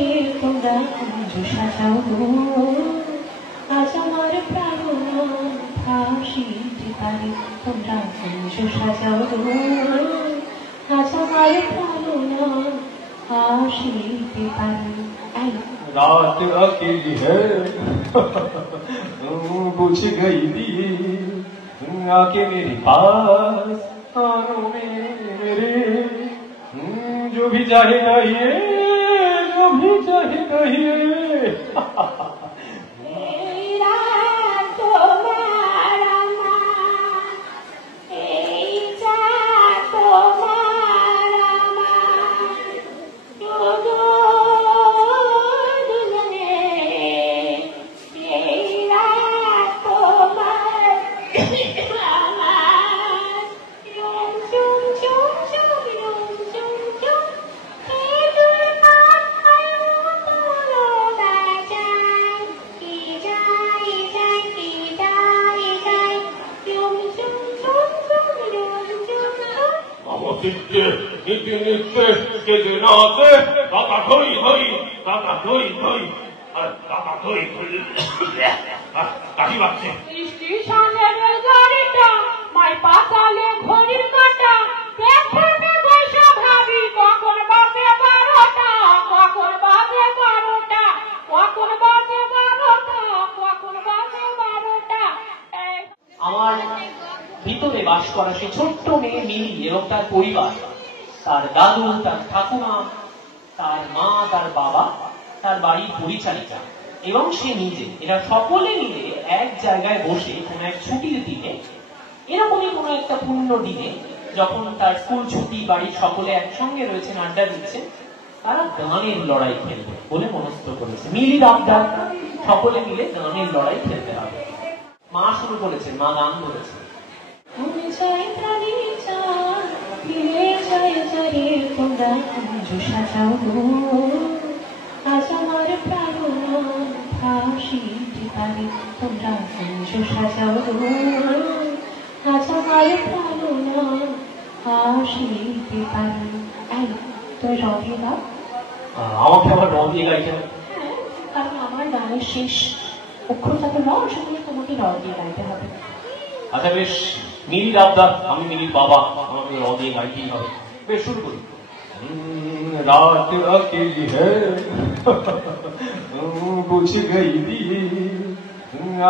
শরীর তোমরা কুঞ্জ সাজাও গো, আজ আমার প্রাণ ফাঁসিতে পারি তোমরা কুঞ্জ সাজাও গো, আজ আমার প্রাণ ফাঁসিতে পারি। रात अकेली है बुझ गई दिल, आके मेरे पास आनो मेरे, जो भी चाहे कहिए, जो भी चाहे कहिए। আমার ভিতরে বাস করা সেই ছোট্ট মেয়ে মিলি এবং তার পরিবার, তার দাদু, তার ঠাকুমা, তার মা, তার বাবা, তার বাড়ির পরিচারিকা এবং সে নিজে, এরা সকলে মিলে এক জায়গায় বসে কোনো এক ছুটির দিনে, এরকমই কোনো একটা পূর্ণ দিনে যখন তার স্কুল ছুটি, বাড়ির সকলে একসঙ্গে রয়েছেন, আড্ডা দিচ্ছেন, তারা গানের লড়াই খেলবে বলে মনস্থ করেছে। মিলির আবদার, সকলে মিলে গানের লড়াই খেলতে হবে। মা শুরু করেছেন, মা গান ধরেছেন। মনে চাই প্রাণী চাই ফিরে যায় শরীর তোমরা কুঞ্জ সাজাও গো, আজ আমার প্রাণ ফাঁসিতে পারি তোমরা কুঞ্জ সাজাও গো, আজ আমার প্রাণ ফাঁসিতে পারি। তুই রং দিয়ে গাও। আমাকে আবার রং দিয়ে গাইতে হবে? হ্যাঁ, কারণ আমার গানের শেষ অক্ষর থাকে র, সেগুলো তোমাকে রং দিয়ে গাইতে হবে। আচ্ছা বেশ, মিলির আবদার, আমি মিলির বাবা, আমাকে র দিয়ে গাইতেই হবে। বেশ, শুরু করি। रात अकेली है बुझ गई दिल,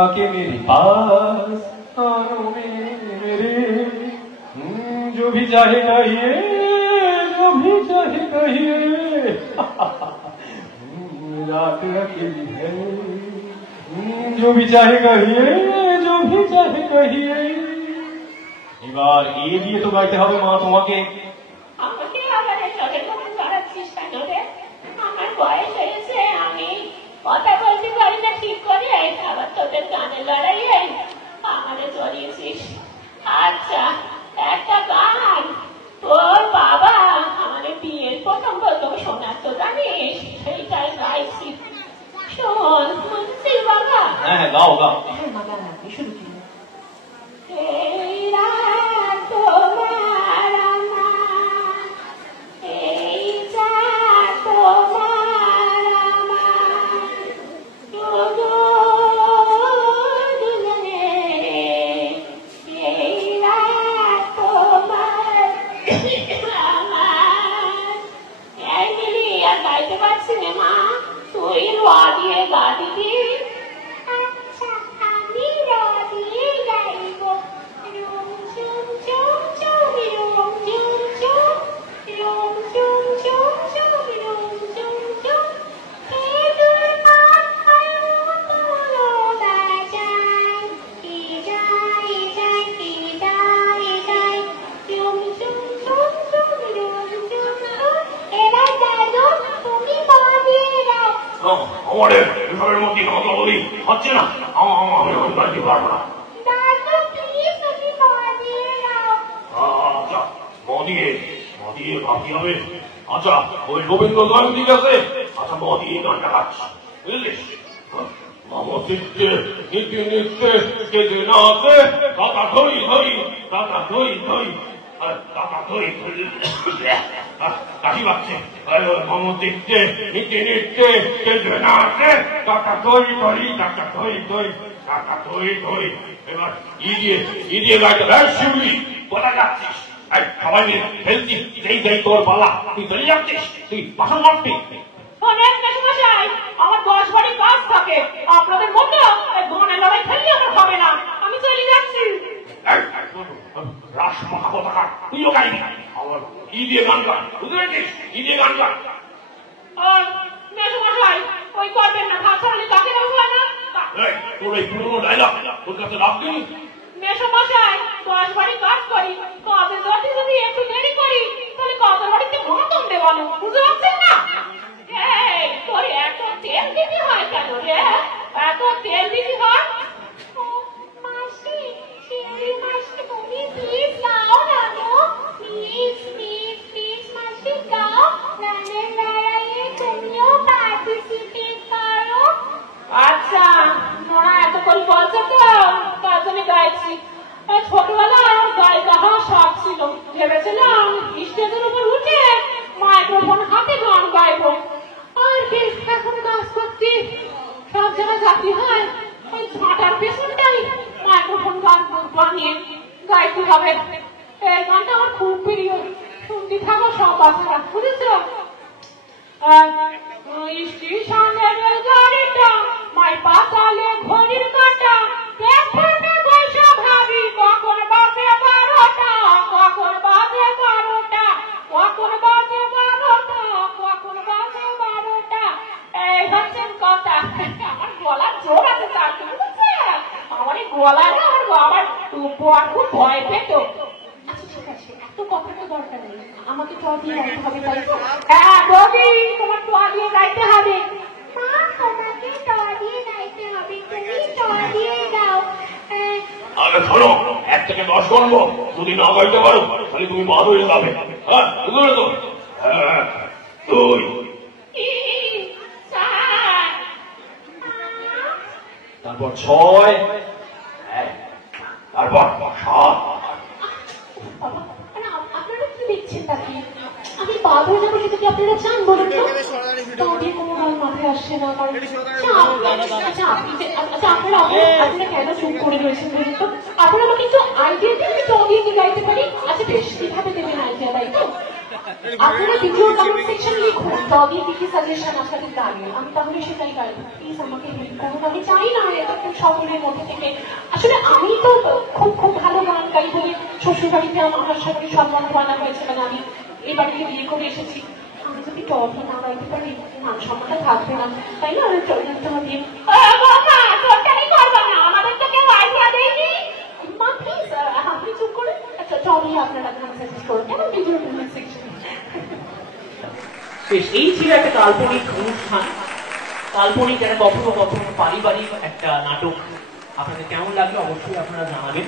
आके मेरे पास आनो मेरे, जो भी चाहे कहिए, जो भी चाहे कहिए। रात अकेली है, जो भी चाहे कहिए, जो भी चाहे कहिए। এবার এ দিয়ে তো গাইতে হবে মা তোমাকে। আমাকে আবার তোদের কথা চড়াচ্ছিস কেন রে? আমার বয়স হয়েছে, আমি কথা বলতে পারি না ঠিক করে, আবার তোদের গানের লড়াইয়ে আমাদের চড়িয়েছিস। আচ্ছা, একটা গান তোর বাবা আমাদের বিয়ের প্রথম প্রথম শোনার তো জানিস, সেইটাই গাইছি। শোন, শুনছিস বাবা? হ্যাঁ, গাও গাও। হ্যাঁ মা, গান আপনি শুরু করুন। গাইতে পারছি না মা, তুই রা দিয়ে গা দিদি। আচ্ছা, আমি রা দিয়ে গাইব। রুম চুম চুম চুম রুম চুম চুম, রুম চুম চুম চুম রুম চুম চুম, খেদুর পাতায় মতো বাজায়, কি যাই যাই কি যাই যাই, চুম চুম চুম চুম রুম চুম চুম। এবার দাদু তুমি গা দিয়ে গাও। আমার এসবের মধ্যে কথা বলি হচ্ছে না, আমি গাইতে পারবো না। দাদু প্লিজ তুমি গা দিয়ে গাও। আচ্ছা, মদিয়ে গাইতে হবে। আচ্ছা, ওই গোবিন্দ গান ঠিক আছে। আচ্ছা, মদিয়ে গানটা গাচ্ছি, বুঝলিস? মামা চিত্তে নিতে নিতে কেঁদে নাচে, কাকা ধরি ধরি, কাকা ধরি ধরি, কাকা ধরি ধরি। বাঁশি বাজছে মামু দিচ্ছে নিতে নিচ্ছে চলবে না আছে টাকা তৈরি তৈরি টাকা তৈরি তৈরি টাকা তৈরি তৈরি এবার ইদিয়ে গাইতে শিউলি কোথা যাচ্ছিস সবাই মিলে ফেলছি যেই তোর পালা তুই চলে যাচ্ছিস তুই বাসন মারবি অনেক মেশমশাই আমার 10 বাড়ি কাজ থাকে আপনাদের মতো ঘনে লড়াই খেললে আমার হবে না আমি চলে যাচ্ছি রাস মাখাবো টাকা তুইও গাইবি আমার ইদিয়ে গান গান বুঝতে পেরেছিস ইদিয়ে গান গান মেশমশাই ওই করবেন না ভাত ছাড়লে কাকে রাখবে না তোর এই পুরোনো ডায়লগ তোর কাছে রাখবি মেশমশাই 10 বাড়ি কাজ করি কাজের যদি একটু দেরি করি তাহলে কাজের বাড়িতে মতন দেবানো বুঝতে পারছেন না তোর এত তেল দিতে হয় কেন রে এত তেল দিতে হয় মাসি মাসি তুমি প্লিজ গাও না প্লিজ প্লিজ প্লিজ মাসি গাও গানের লড়াইয়ে তুমিও পার্টিসিপেট করো আচ্ছা মোরা এত করে বলছো তো তার জন্য গাইছি ছোটবেলায় আমার গায়িকা হওয়ার শখ ছিল ভেবেছিলাম স্টেজের উপর উঠে মাইক্রোফোন হাতে গান গাইবো আর কি এখন কাজ করছি সব জায়গায় জাতি হয় ওই ঝাঁটার পেছনটাই মাইক্রোফোন গান বানিয়ে গাইতে হবে এই গানটা আমার খুব প্রিয় শুনতে থাকো সব বাচ্চারা বুঝেছ স্টেশনের গাড়িটা মাই পাতালে ঘড়ির কাটা প্ল্যাটফর্মে বসে ভাবি কখন বাজে 12টা কখন বাজে 12টা কখন বাজে 12টা কখন বাজে 12টা এই হচ্ছে কথা আমার গলার জোর আছে তার বুঝছে আমার এই গলাটা আমার খুব ভয় পেত আচ্ছা ঠিক আছে এত কথা তো দরকার নেই আমাকে ট দিয়ে গাইতে হবে তাই তো হ্যাঁ ববি তোমার ট দিয়ে গাইতে হবে মা তোমাকে ট দিয়ে গাইতে হবে তুমি ট দিয়ে গাও আরে শোনো 1 থেকে 10 গণবো যদি না গাইতে পারো তাহলে তুমি বাদ হয়ে যাবে হ্যাঁ বুঝলে তো হ্যাঁ 2 তারপর 6 তারপর 7 আপনারা কি দেখছেন তাকে আমি বাদ হয়ে যাবো সেটা কি আপনারা চান বলুন তো তাদের কোনো গান মাথায় আসছে না কারণ আপনারা কেন চুপ করে রয়েছেন বলুন তো আপনারা আমাকে একটু আইডিয়া দিয়ে আমি টং দিয়ে গাইতে পারি আচ্ছা বেশ কিভাবে দেবেন আইডিয়া তাই তো আপনারা দ্বিতীয় কমেন্ট সেকশন লিখুন টগি কি সাজেশন আপনাদের গানে আমি তাহলে সেটাই গাইবো প্লিজ আমাকে হেল্প করুন আমি চাই না এটা খুব সকলের মধ্যে থেকে আসলে আমি তো খুব খুব ভালো গান গাই বলে শ্বশুর বাড়িতে আমার সাথে সম্মান বানা হয়েছে মানে আমি এই বাড়িতে বিয়ে করে এসেছি আমি যদি টগি না গাইতে পারি মান সম্মানটা থাকবে না তাই না আমি টগি দিয়ে তোরটাই করবো না আমাদের তো কেউ আইডিয়া দেয়নি মা প্লিজ আপনি চুপ করে টগি আপনারা গান সাজেস্ট করুন কেন ভিডিও কমেন্ট সেকশন এই ছিল একটা কাল্পনিক অনুষ্ঠান কাল্পনিক একটা কখনো কখনো পারিবারিক একটা নাটক আপনাদের কেমন লাগলো অবশ্যই আপনারা জানাবেন